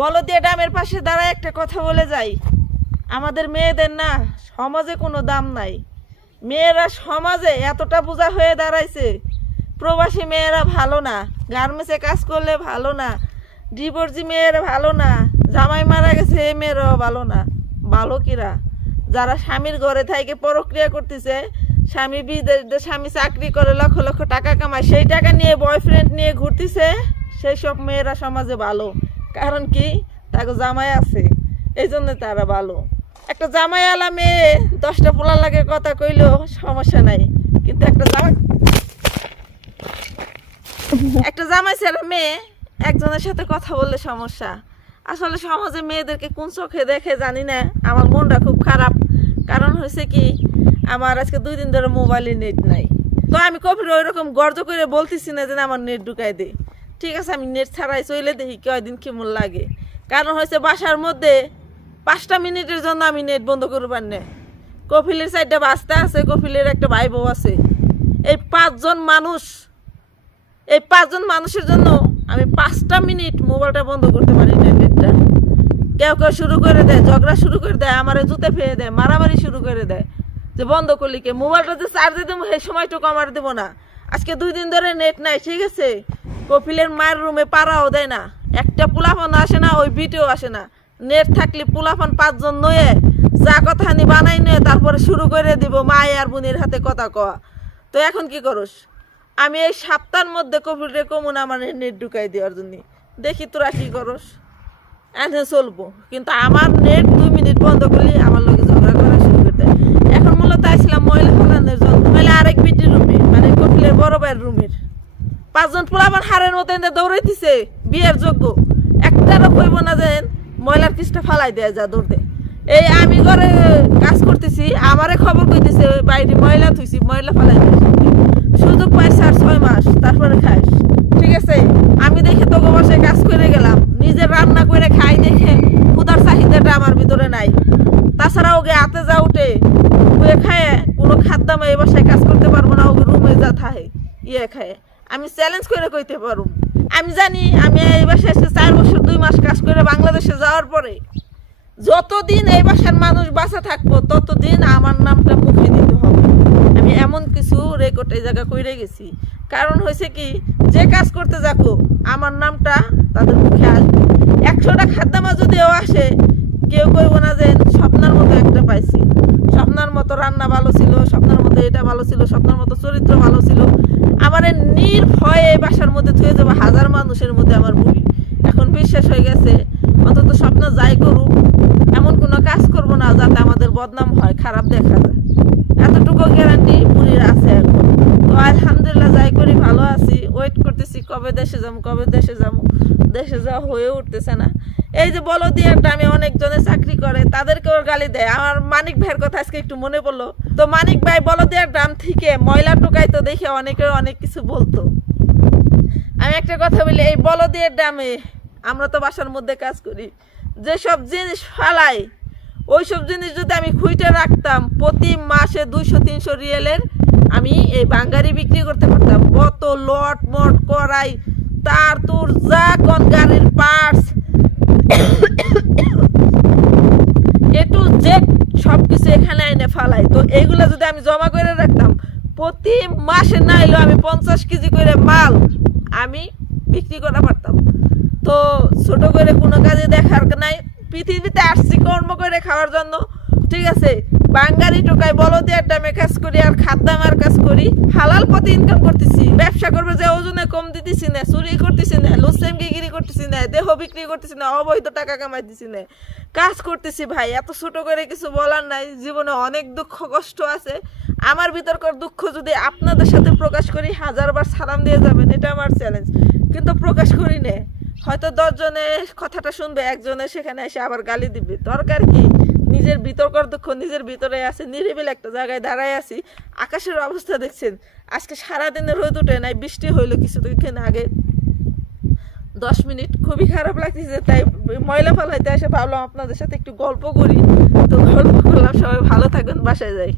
বলদিয়া ড্যামের পাশে দাঁড়ায় একটা কথা বলে যাই, আমাদের মেয়েদের না সমাজে কোনো দাম নাই। মেয়েরা সমাজে এতটা বোঝা হয়ে দাঁড়াইছে, প্রবাসী মেয়েরা ভালো না, গার্মেন্টসে কাজ করলে ভালো না, ডিভোর্সি মেয়েরা ভালো না, জামাই মারা গেছে এই মেয়েরাও ভালো না। ভালো কিরা? যারা স্বামীর ঘরে থেকে প্রক্রিয়া করতেছে, স্বামী বিদেশে, স্বামী চাকরি করে লক্ষ লক্ষ টাকা কামায়, সেই টাকা নিয়ে বয়ফ্রেন্ড নিয়ে ঘুরতেছে, সেই সব মেয়েরা সমাজে ভালো। কারণ কি? তাকে জামাই আছে, এই জন্য তারা ভালো। একটা জামাই আলা মেয়ে 10টা পোলা লাগে কথা কইলেও সমস্যা নাই, কিন্তু একটা জামাই ছেলে মেয়ে একজনের সাথে কথা বললে সমস্যা। আসলে সমাজে মেয়েদেরকে কোন চোখে দেখে জানি না, আমার মনটা খুব খারাপ। কারণ হয়েছে কি, আমার আজকে 2 দিন ধরে মোবাইলে নেট নাই। তো আমি কপির ওইরকম গর্জ করে বলতেছি না যে আমার নেট ঢুকাই দে, ঠিক আছে আমি নেট ছাড়াই চলে দেখি কয়দিন কেমন লাগে। কারণ হয়েছে বাসার মধ্যে 5টা মিনিটের জন্য আমি নেট বন্ধ করবার না। কপিলের 4টা বাচ্চা আছে, কপিলের একটা ভাই বউ আছে, এই 5জন মানুষের জন্য আমি 5টা মিনিট মোবাইলটা বন্ধ করতে পারি না। নেটটা কেউ কেউ শুরু করে দেয়, ঝগড়া শুরু করে দেয়, আমার জুতে ফেয়ে দেয়, মারামারি শুরু করে দেয় যে বন্ধ করলি কে, মোবাইলটা যে চার্জে দেবো সেই সময়টুকু আমার দেবো না। আজকে 2 দিন ধরে নেট নাই, ঠিক আছে। কপিলের মায়ের রুমে পাড়াও দেয় না, একটা পোলাফান আসে না, ওই ভিডিও আসে না। নেট থাকলে পোলাফান 5জন নয়ে যা কথা নি বানাই নিয়ে তারপরে শুরু করে দিব মায় আর বোনের হাতে কথা কওয়া। তো এখন কি করস? আমি এই সপ্তাহের মধ্যে কপিলরে কমন আমার নেট ঢুকাই দেওয়ার জন্য, দেখি তোরা কি করস। এনে চলবো, কিন্তু আমার নেট 2 মিনিট বন্ধ করলে আমার লোকে ঝগড়া করা শুরু করে দেয়। এখন মূলত আসলাম ময়লা ফেলানোর জন্য, নাহলে আরেক বিটির রুমে, মানে কপিলের বড় ভাইয়ের রুমের 5জন পোলাপান হারের মতো এনে দৌড়াইতেছে, বিয়ের যোগ্য। একটারও কইব না যে ময়লার কিসটা ফালাই দেয়া যা দৌড় দে। এই আমি ঘরে কাজ করতেছি, আমারে খবর কইতেছে বাইরে ময়লা থুইছি, ময়লা ফালাই দিয়েছি। সুযোগ পাইছে আর 6 মাস, তারপরে খাইস, ঠিক আছে। আমি দেখে তোকে বাসায় কাজ করে গেলাম, নিজের রান্না করে খাই দেখে ক্ষুধার চাহিদাটা আমার ভিতরে নাই। তাছাড়া ওকে হাতে যা উঠে ওয়ে খায়, কোনো খাদ্যামে এই বাসায় কাজ করতে পারবো না, ওকে রুমে যা থাকে ইয়ে খায়। আমি চ্যালেঞ্জ করে কইতে পারবো, আমি জানি আমি এই বাসায় এসে 4 বছর 2 মাস কাজ করে বাংলাদেশে যাওয়ার পরে যতদিন এই বাসার মানুষ বাঁচা থাকবো ততদিন আমার নামটা মুখে দিতে হবে। আমি এমন কিছু রেকর্ড এই জায়গা কইরে গেছি। কারণ হয়েছে কি, যে কাজ করতে যাকো আমার নামটা তাদের মুখে আসবে। 100টা খাদ্যামা যদিও আসে, কেউ কইব না যে স্বপ্নের মতো একটা পাইছি, স্বপ্নের মতো রান্না ভালো ছিল, স্বপ্নের মতো এটা ভালো ছিল, স্বপ্নের মতো চরিত্র ভালো ছিল। আমার নির্ভয়ে এই বাসার মধ্যে থুয়ে যাবো 1000 মানুষের মধ্যে আমার বুড়ি। এখন বিশ্বাস হয়ে গেছে, অন্তত স্বপ্ন যাই করুক, এমন কোনো কাজ করবো না যাতে আমাদের বদনাম হয়, খারাপ দেখা যায়। এতটুকু গ্যারান্টি বুড়ির আছে এখন। তো আলহামদুলিল্লাহ যাই করি ভালো আছি, ওয়েট করতেছি কবে দেশে যাবো, কবে দেশে যাবো। দেশে যাওয়া হয়ে উঠতেছে না। এই যে বলদিয়াটা আমি অনেকজনে চাকরি করে, তাদেরকেও গালি দেয়। আমার মানিক ভাইয়ের কথা আজকে একটু মনে পড়লো। তো মানিক ভাই বলদিয়ার গ্রাম থেকে ময়লা টোকাইতো দেখে অনেকে অনেক কিছু বলতো। আমি একটা কথা বলি, এই বলদিয়ার গ্রামে আমরা তো বাসার মধ্যে কাজ করি, যেসব জিনিস ফালাই ওই সব জিনিস যদি আমি খুঁজে রাখতাম, প্রতি মাসে 200-300 রিয়েলের আমি এই বাঙ্গারি বিক্রি করতে পারতাম। কত লট মট করাই, তার তোর যা কোন গাড়ির পার্টস একটু যে সবকিছু এখানে এনে ফালাই। তো এইগুলো যদি আমি জমা করে রাখতাম, প্রতি মাসে না এলেও আমি 50 কেজি করে মাল আমি বিক্রি করতে পারতাম। তো ছোট করে কোনো কাজে দেখার নাই, পৃথিবীতে আসছি কর্ম করে খাওয়ার জন্য, ঠিক আছে। বাঙ্গারি টোকাই বলদিয়ার দামে কাজ করি আর খাদ্যামার কাজ করি, হালাল পথে ইনকাম করতেছি। ব্যবসা করবে যে ওজনে কম দিতেছি না, চুরি করতেছি না, লুচ্চামগিরি করতেছি না, দেহ বিক্রি করতেছি না, অবৈধ টাকা কামাইতেছি না, কাজ করতেছি ভাই। এত ছোট করে কিছু বলার নাই, জীবনে অনেক দুঃখ কষ্ট আছে। আমার ভিতরকার দুঃখ যদি আপনাদের সাথে প্রকাশ করি 1000 বার সালাম দিয়ে যাবেন, এটা আমার চ্যালেঞ্জ। কিন্তু প্রকাশ করি না, হয়তো 10 জনে কথাটা শুনবে, একজনে সেখানে এসে আবার গালি দিবে। দরকার কি? নিজের ভিতরকার দুঃখ নিজের ভিতরে আছে, নিরিবিল একটা জায়গায় দাঁড়ায় আছি। আকাশের অবস্থা দেখছেন, আজকে সারাদিনের রোদ উঠে নাই, বৃষ্টি হইলো কিছুদিন আগে 10 মিনিট, খুবই খারাপ লাগতেছে। তাই ময়লা ফেলাইতে এসে ভাবলাম আপনাদের সাথে একটু গল্প করি। তো গল্প করলাম, সবাই ভালো থাকবেন, বাসায় যাই।